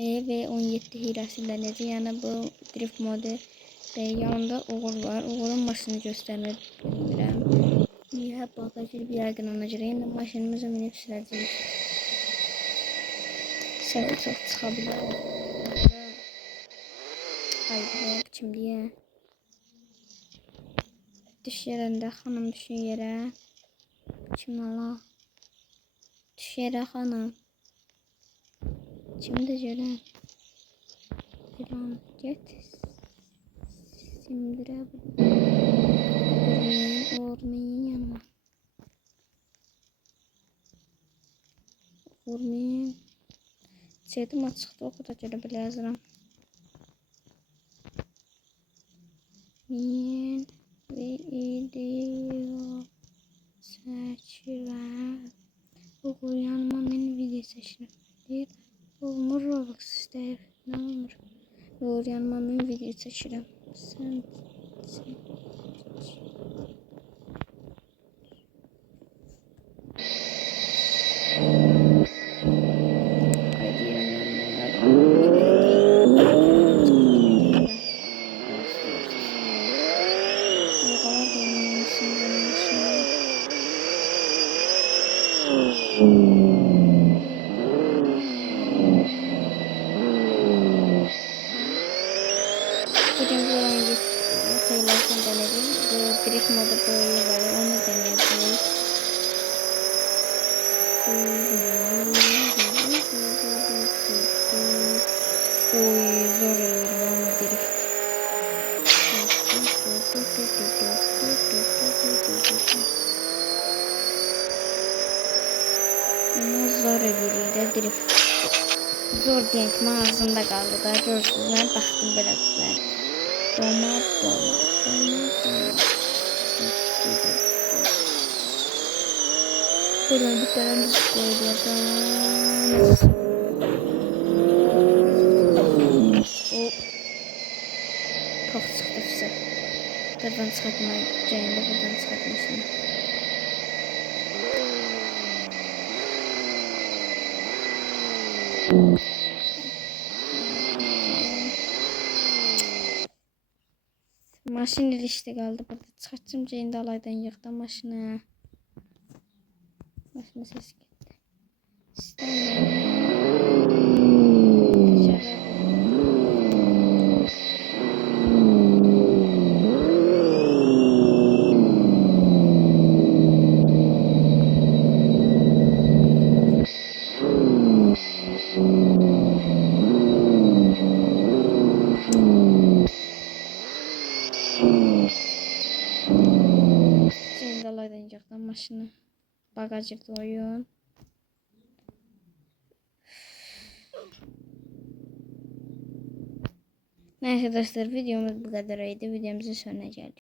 ve 17 hiləsində necə? Yəni bu drift modu və yanında Uğur var. Uğurun maşını göstərmək bilmirəm. Niyə bagajı bir yəqin ona görə. İndi maşınımıza minib sürəcəyik. Səvə çox çıxa bilər. Haydi, kim deyə? Düş yerəndə, xanım düşün yerə. Kim ala? Düş yerə xanım. Kimdir görən? Filan get. Simdirə Uğurmeyin yanına. Uğurmeyin. Çetim açıqda oxu da görə belə yazıram. Min video çəkirəm. Uğur yanıma min video çəkirəm. Deyir, olmur Roblox istəyir. Nə olmur? Uğur yanıma min video çəkirəm. Sən bugün bu oyunu sayılarken deneyeceğiz. Bu drift modu böyle var. Onu deneyeceğiz. Oy zor olur ama drift. Ama zor olur da drift. Zor deyən kimi ağzımda qaldı da. Görürsünüz, mən baxdım belə güzel. Doma. Buradan bir tane düz koyacağım. O çok çıktı size. Buradan çıkartmayı cayında buradan çıkartmışım. Maşın ilişti kaldı burada. Çıkartacağım cayında alaydan yıktı maşını. Maşına ses gitti. Cayındalaydan yıktı maşını. Bagajcıklı oyun. Neyse dostlar, videomuz bu kadar idi. Videomuzun sonuna geldik.